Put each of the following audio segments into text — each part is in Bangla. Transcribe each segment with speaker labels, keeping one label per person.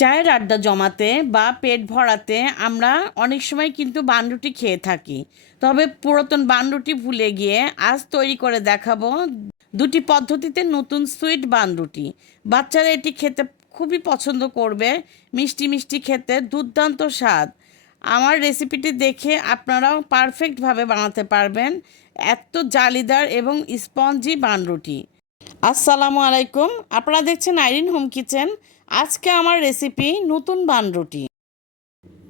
Speaker 1: চায়ের আড্ডা জমাতে বা পেট ভরাতে আমরা অনেক সময় কিন্তু বানরুটি খেয়ে থাকি। তবে পুরাতন বানরুটি ভুলে গিয়ে আজ তৈরি করে দেখাবো দুটি পদ্ধতিতে নতুন সুইট বানরুটি বাচ্চারা এটি খেতে খুবই পছন্দ করবে। মিষ্টি মিষ্টি খেতে দুর্দান্ত স্বাদ। আমার রেসিপিটি দেখে আপনারাও পারফেক্টভাবে বানাতে পারবেন। এত জালিদার এবং স্পঞ্জি বানরুটি আসসালামু আলাইকুম। আপনারা দেখছেন আইরিন হোম কিচেন। আজকে আমার রেসিপি নতুন বানরুটি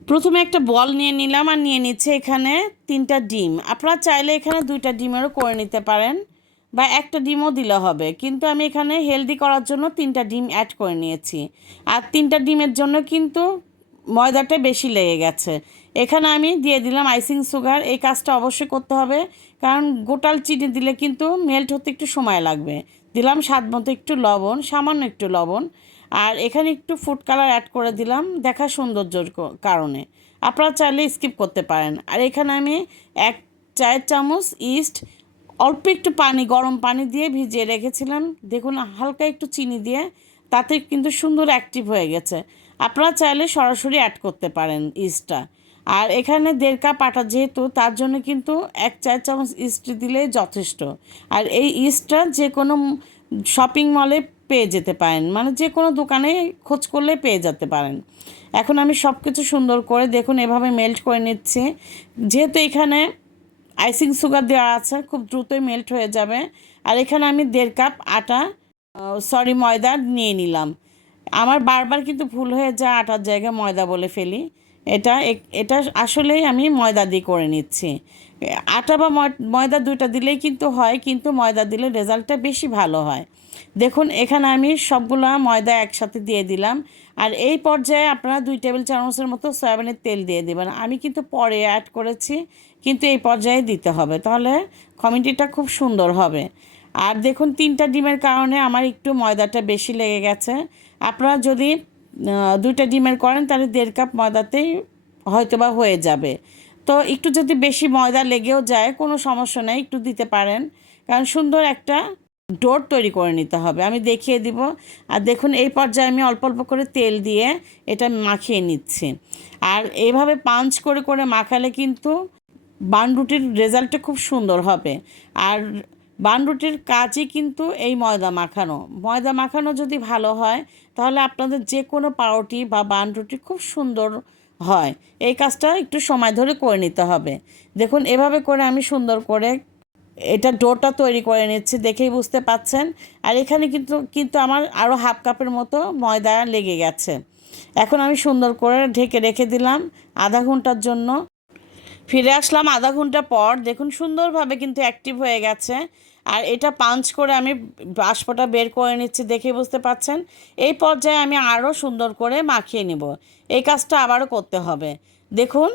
Speaker 1: প্রথমে একটা বল নিয়ে নিলাম আর নিয়ে নিচ্ছে এখানে তিনটা ডিম। আপনারা চাইলে এখানে দুইটা ডিমেরও করে নিতে পারেন বা একটা ডিমও দিলে হবে। কিন্তু আমি এখানে হেলদি করার জন্য তিনটা ডিম অ্যাড করে নিয়েছি। আর তিনটা ডিমের জন্য কিন্তু ময়দাটা বেশি লেগে গেছে। এখানে আমি দিয়ে দিলাম আইসিং সুগার এই কাজটা অবশ্যই করতে হবে। কারণ গোটাল চিনি দিলে কিন্তু মেল্ট হতে একটু সময় লাগবে। দিলাম স্বাদ মতো একটু লবণ, সামান্য একটু লবণ। আর এখানে একটু ফুড কালার অ্যাড করে দিলাম দেখা সৌন্দর্যর কারণে। আপনারা চাইলে স্কিপ করতে পারেন। আর এখানে আমি এক চায়ের চামচ ইস্ট অল্প একটু পানি, গরম পানি দিয়ে ভিজিয়ে রেখেছিলাম। দেখুন, হালকা একটু চিনি দিয়ে তাতে কিন্তু সুন্দর অ্যাক্টিভ হয়ে গেছে। আপনারা চাইলে সরাসরি অ্যাড করতে পারেন ইস্টটা আর এখানে দেড় কাপ আটা যেহেতু, তার জন্য কিন্তু এক চার চামচ ইস্ট দিলে যথেষ্ট। আর এই ইস্টটা যে কোনো শপিং মলে পেয়ে যেতে পারেন। মানে যে কোনো দোকানে খোঁজ করলে পেয়ে যেতে পারেন। এখন আমি সব কিছু সুন্দর করে দেখুন, এভাবে মেল্ট করে নিচ্ছি। যেহেতু এখানে আইসিং সুগার দেওয়া আছে, খুব দ্রুতই মেল্ট হয়ে যাবে। আর এখানে আমি দেড় কাপ আটা সরি ময়দা নিয়ে নিলাম। আমার বারবার কিন্তু ভুল হয়ে যায় আটার জায়গায় ময়দা বলে ফেলি। এটা এটা আসলেই আমি ময়দা দিয়ে করে নিচ্ছি। আটা বা ময়- ময়দা দুইটা দিলেই কিন্তু হয়, কিন্তু ময়দা দিলে রেজাল্টটা বেশি ভালো হয়। দেখুন, এখানে আমি সবগুলা ময়দা একসাথে দিয়ে দিলাম। আর এই পর্যায়ে আপনারা দুই টেবিল চামচের মতো সয়াবিনের তেল দিয়ে দেবেন। আমি কিন্তু পরে অ্যাড করেছি, কিন্তু এই পর্যায়ে দিতে হবে। তাহলে কমিটিটা খুব সুন্দর হবে। আর দেখুন, তিনটা ডিমের কারণে আমার একটু ময়দাটা বেশি লেগে গেছে। আপনারা যদি দুইটা ডিমের করেন, তাহলে দেড় কাপ ময়দাতেই হয়তোবা হয়ে যাবে। তো একটু যদি বেশি ময়দা লেগেও যায়, কোনো সমস্যা নেই, একটু দিতে পারেন। কারণ সুন্দর একটা ডোর তৈরি করে নিতে হবে। আমি দেখিয়ে দিব। আর দেখুন, এই পর্যায়ে আমি অল্প অল্প করে তেল দিয়ে এটা মাখিয়ে নিচ্ছি। আর এইভাবে পাঞ্চ করে করে মাখালে কিন্তু বানরুটির রেজাল্টটা খুব সুন্দর হবে। আর বানরুটির কাজই কিন্তু এই ময়দা মাখানো। ময়দা মাখানো যদি ভালো হয়, তাহলে আপনাদের যে কোনো পাউরুটি বা বানরুটি খুব সুন্দর হয়। এই কাজটা একটু সময় ধরে করে নিতে হবে। দেখুন, এভাবে করে আমি সুন্দর করে এটা ডোটা তৈরি করে নিচ্ছি, দেখেই বুঝতে পাচ্ছেন। আর এখানে কিন্তু কিন্তু আমার আরও হাফ কাপের মতো ময়দা লেগে গেছে। এখন আমি সুন্দর করে ঢেকে রেখে দিলাম আধা ঘণ্টার জন্য। ফিরে আসলাম আধা ঘণ্টা পর। দেখুন, সুন্দরভাবে কিন্তু অ্যাক্টিভ হয়ে গেছে। আর এটা পাঞ্চ করে আমি বাষ্পটা বের করে নিচ্ছি দেখে বুঝতে পাচ্ছেন। এই পর্যায়ে আমি আরও সুন্দর করে মাখিয়ে নেব। এই কাজটা আবারও করতে হবে। দেখুন,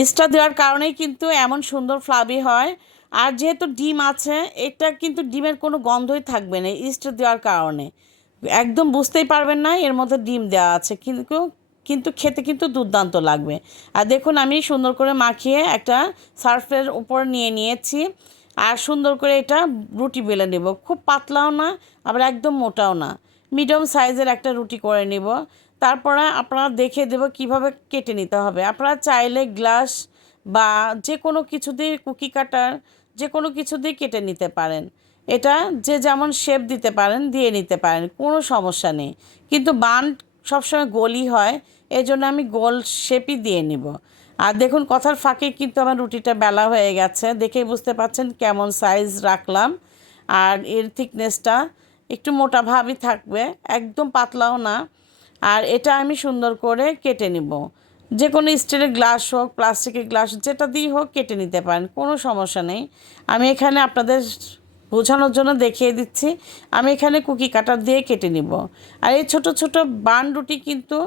Speaker 1: ইস্টটা দেওয়ার কারণেই কিন্তু এমন সুন্দর ফ্লাবি হয়। আর যেহেতু ডিম আছে, এটা কিন্তু ডিমের কোনো গন্ধই থাকবে না ইস্ট দেওয়ার কারণে। একদম বুঝতেই পারবেন না, এর মধ্যে ডিম দেওয়া আছে। কিন্তু কিন্তু খেতে কিন্তু দুর্দান্ত লাগবে। আর দেখুন, আমি সুন্দর করে মাখিয়ে একটা সার্ফের উপর নিয়ে নিয়েছি। আর সুন্দর করে এটা রুটি বেলে নেব। খুব পাতলাও না, আবার একদম মোটাও না। মিডিয়াম সাইজের একটা রুটি করে নেব। তারপরে আপনারা দেখে দেব কীভাবে কেটে নিতে হবে। আপনারা চাইলে গ্লাস বা যে কোনো কিছু দিয়ে কুকি কাটার যে কোনো কিছু দিয়ে কেটে নিতে পারেন। এটা যে যেমন শেপ দিতে পারেন, দিয়ে নিতে পারেন, কোনো সমস্যা নেই। কিন্তু বান সবসময় গলি হয় এই জন্য আমি গোল শেপই দিয়ে নিব। আর দেখুন, কথার ফাঁকে কিন্তু আমার রুটিটা বেলা হয়ে গেছে। দেখেই বুঝতে পাচ্ছেন কেমন সাইজ রাখলাম। আর এর থিকনেসটা একটু মোটাভাবই থাকবে, একদম পাতলাও না। আর এটা আমি সুন্দর করে কেটে নিব। যে কোনো স্টিলের গ্লাস হোক প্লাস্টিকের গ্লাস যেটা দিয়ে হোক কেটে নিতে পারেন, কোনো সমস্যা নেই। আমি এখানে আপনাদের বোঝানোর জন্য দেখিয়ে দিচ্ছি। আমি এখানে কুকি কাটার দিয়ে কেটে নিব। আর এই ছোট ছোট বান রুটি কিন্তু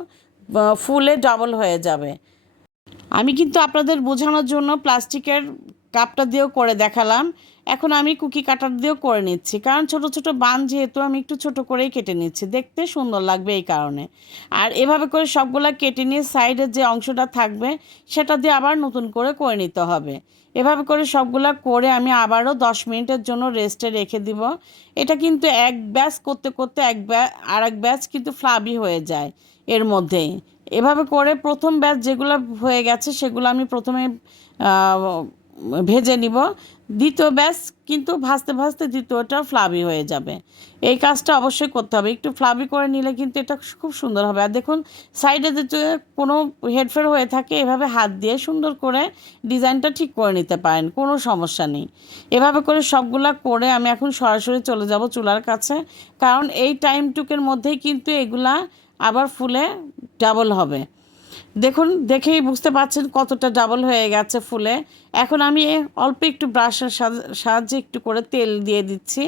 Speaker 1: ফুলে ডাবল হয়ে যাবে। আমি কিন্তু আপনাদের বোঝানোর জন্য প্লাস্টিকের কাপটা দিয়েও করে দেখালাম। এখন আমি কুকি কাটার দিয়েও করে নিচ্ছি। কারণ ছোট ছোট বান যেহেতু আমি একটু ছোট করেই কেটে নিচ্ছি। দেখতে সুন্দর লাগবে এই কারণে। আর এভাবে করে সবগুলা কেটে নিয়ে সাইডের যে অংশটা থাকবে, সেটা দিয়ে আবার নতুন করে করে নিতে হবে। এভাবে করে সবগুলা করে আমি আবারও দশ মিনিটের জন্য রেস্টে রেখে দিব। এটা কিন্তু এক ব্যাচ করতে করতে এক ব্যাচ আর এক ব্যাচ কিন্তু ফ্লাবি হয়ে যায়। এর মধ্যেই। এভাবে করে প্রথম ব্যাচ যেগুলো হয়ে গেছে সেগুলো আমি প্রথমে ভেজে নিব। দ্বিতীয় ব্যাচ কিন্তু ভাজতে ভাজতে দ্বিতীয়টা ফ্লাবি হয়ে যাবে। এই কাজটা অবশ্যই করতে হবে। একটু ফ্লাবি করে নিলে কিন্তু এটা খুব সুন্দর হবে। আর দেখুন সাইডে যদি কোনো হেডফের হয়ে থাকে, এভাবে হাত দিয়ে সুন্দর করে ডিজাইনটা ঠিক করে নিতে পারেন, কোনো সমস্যা নেই। এভাবে করে সবগুলা করে আমি এখন সরাসরি চলে যাব চুলার কাছে। কারণ এই টাইমটুকের মধ্যেই কিন্তু এগুলা আবার ফুলে ডাবল হবে। দেখুন, দেখেই বুঝতে পারছেন কতটা ডাবল হয়ে গেছে ফুলে। এখন আমি অল্প একটু ব্রাশের সাহায্যে একটু করে তেল দিয়ে দিচ্ছি।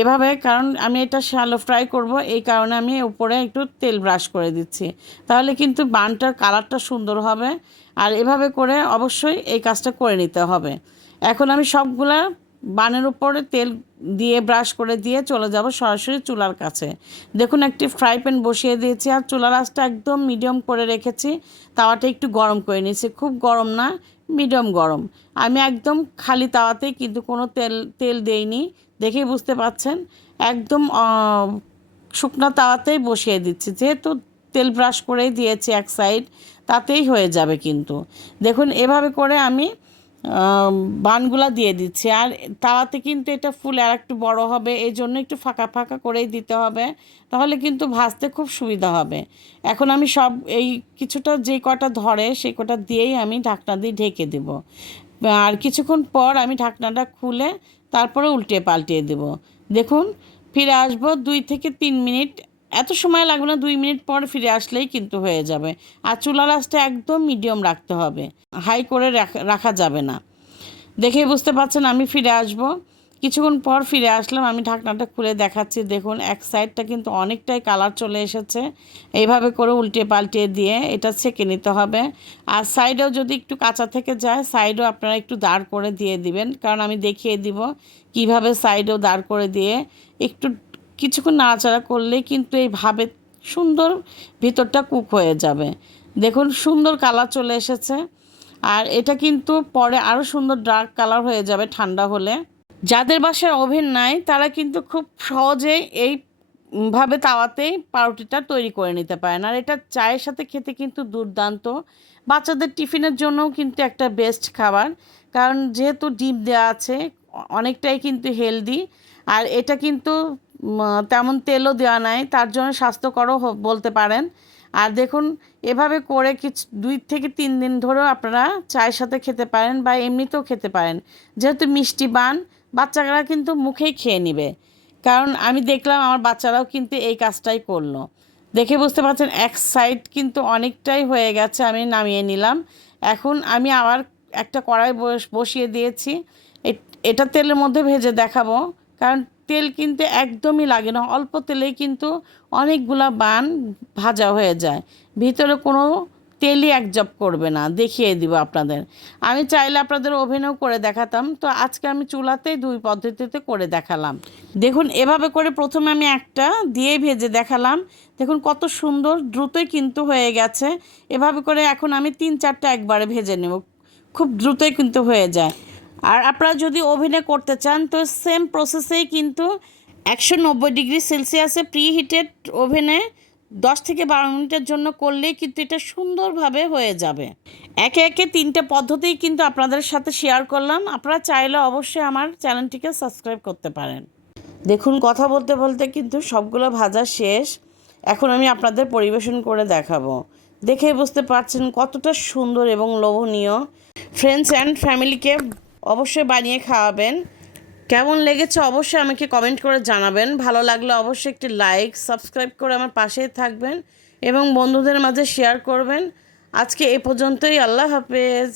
Speaker 1: এভাবে, কারণ আমি এটা শ্যালো ফ্রাই করব, এই কারণে আমি উপরে একটু তেল ব্রাশ করে দিচ্ছি। তাহলে কিন্তু বানটার কালারটা সুন্দর হবে। আর এভাবে করে অবশ্যই এই কাজটা করে নিতে হবে। এখন আমি সবগুলা বানের উপরে তেল দিয়ে ব্রাশ করে দিয়ে চলে যাব সরাসরি চুলার কাছে। দেখুন একটি ফ্রাই প্যান বসিয়ে দিয়েছি আর চুলার আঁচটা একদম মিডিয়াম করে রেখেছি। তাওয়াটা একটু গরম করে নিয়েছি। খুব গরম না মিডিয়াম গরম। আমি একদম খালি তাওয়াতেই কিন্তু কোনো তেল তেল দেইনি। দেখেই বুঝতে পাচ্ছেন একদম শুকনো তাওয়াতেই বসিয়ে দিচ্ছি। যেহেতু তেল ব্রাশ করেই দিয়েছি এক সাইড তাতেই হয়ে যাবে কিন্তু। দেখুন এভাবে করে আম, বানগুলা দিয়ে দিচ্ছি। আর তাওয়াতে কিন্তু এটা ফুল আর একটু বড় হবে এই জন্য একটু ফাঁকা ফাঁকা করেই দিতে হবে। তাহলে কিন্তু ভাজতে খুব সুবিধা হবে। এখন আমি সব এই কিছুটা যে কটা ধরে সেই কটা দিয়েই আমি ঢাকনা দিয়ে ঢেকে দেব। আর কিছুক্ষণ পর আমি ঢাকনাটা খুলে তারপরে উল্টে পাল্টিয়ে দেব। দেখুন, ফিরে আসব দুই থেকে তিন মিনিট এত সময় লাগবে না, দুই মিনিট পর ফিরে আসলেই কিন্তু হয়ে যাবে। আর চুলা রাসটা একদম মিডিয়াম রাখতে হবে। হাই করে রাখা- রাখা যাবে না। দেখেই বুঝতে পারছেন, আমি ফিরে আসব। কিছুক্ষণ পর ফিরে আসলাম, আমি ঢাকনাটা খুলে দেখাচ্ছি। দেখুন, এক সাইডটা কিন্তু অনেকটাই কালার চলে এসেছে। এইভাবে করে উল্টে পাল্টিয়ে দিয়ে এটা ছেঁকে নিতে হবে। আর সাইডেও যদি একটু কাঁচা থেকে যায়, সাইডও আপনারা একটু দাঁড় করে দিয়ে দিবেন। কারণ আমি দেখিয়ে দিব কীভাবে সাইডেও দাঁড় করে দিয়ে একটু কিছুক্ষণ নাড়াচাড়া করলেই কিন্তু এইভাবে সুন্দর ভিতরটা কুক হয়ে যাবে। দেখুন, সুন্দর কালার চলে এসেছে। আর এটা কিন্তু পরে আরও সুন্দর ডার্ক কালার হয়ে যাবে ঠান্ডা হলে। যাদের বাসায় ওভেন নাই, তারা কিন্তু খুব সহজেই এই ভাবে তাওয়াতেই পাউরুটিটা তৈরি করে নিতে পারেন। আর এটা চায়ের সাথে খেতে কিন্তু দুর্দান্ত। বাচ্চাদের টিফিনের জন্যও কিন্তু একটা বেস্ট খাবার। কারণ যেহেতু ডিম দেওয়া আছে, অনেকটাই কিন্তু হেলদি আর এটা কিন্তু তেমন তেলও দেওয়া নাই। তার জন্য স্বাস্থ্যকরও বলতে পারেন। আর দেখুন, এভাবে করে কিছু দুই থেকে তিন দিন ধরেও আপনারা চায়ের সাথে খেতে পারেন বা এমনিতেও খেতে পারেন। যেহেতু মিষ্টি বান, বাচ্চারা কিন্তু মুখেই খেয়ে নেবে। কারণ আমি দেখলাম আমার বাচ্চারাও কিন্তু এই কাজটাই করল। দেখে বুঝতে পারছেন, এক সাইড কিন্তু অনেকটাই হয়ে গেছে, আমি নামিয়ে নিলাম। এখন আমি আবার একটা কড়াই বস- বসিয়ে দিয়েছি। এটা তেলের মধ্যে ভেজে দেখাবো। কারণ তেল কিন্তু একদমই লাগে না, অল্প তেলেই কিন্তু অনেকগুলা বান ভাজা হয়ে যায়। ভিতরে কোনো তেলই একজব করবে না, দেখিয়ে দিব আপনাদের। আমি চাইলে আপনাদের ওভেনেও করে দেখাতাম, তো আজকে আমি চুলাতেই দুই পদ্ধতিতে করে দেখালাম। দেখুন, এভাবে করে প্রথমে আমি একটা দিয়ে ভেজে দেখালাম। দেখুন, কত সুন্দর, দ্রুতই কিন্তু হয়ে গেছে। এভাবে করে এখন আমি তিন চারটা একবারে ভেজে নেব। খুব দ্রুতই কিন্তু হয়ে যায়। আর আপনারা যদি ওভেনে করতে চান, তো সেম প্রসেসেই কিন্তু একশো নব্বই ডিগ্রি সেলসিয়াসে প্রি হিটেড ওভেনে দশ থেকে বারো মিনিটের জন্য করলেই কিন্তু এটা সুন্দরভাবে হয়ে যাবে। একে একে তিনটে পদ্ধতিই কিন্তু আপনাদের সাথে শেয়ার করলাম। আপনারা চাইলে অবশ্যই আমার চ্যানেলটিকে সাবস্ক্রাইব করতে পারেন। দেখুন, কথা বলতে বলতে কিন্তু সবগুলো ভাজা শেষ। এখন আমি আপনাদের পরিবেশন করে দেখাবো। দেখেই বুঝতে পারছেন কতটা সুন্দর এবং লোভনীয়। ফ্রেন্ডস অ্যান্ড ফ্যামিলিকে অবশ্যই বানিয়ে খাওয়াবেন। কেমন লেগেছে অবশ্যই আমাকে কমেন্ট করে জানাবেন। ভালো লাগলে অবশ্যই একটি লাইক সাবস্ক্রাইব করে আমার পাশেই থাকবেন এবং বন্ধুদের মাঝে শেয়ার করবেন। আজকে এ পর্যন্তই, আল্লাহ হাফেজ।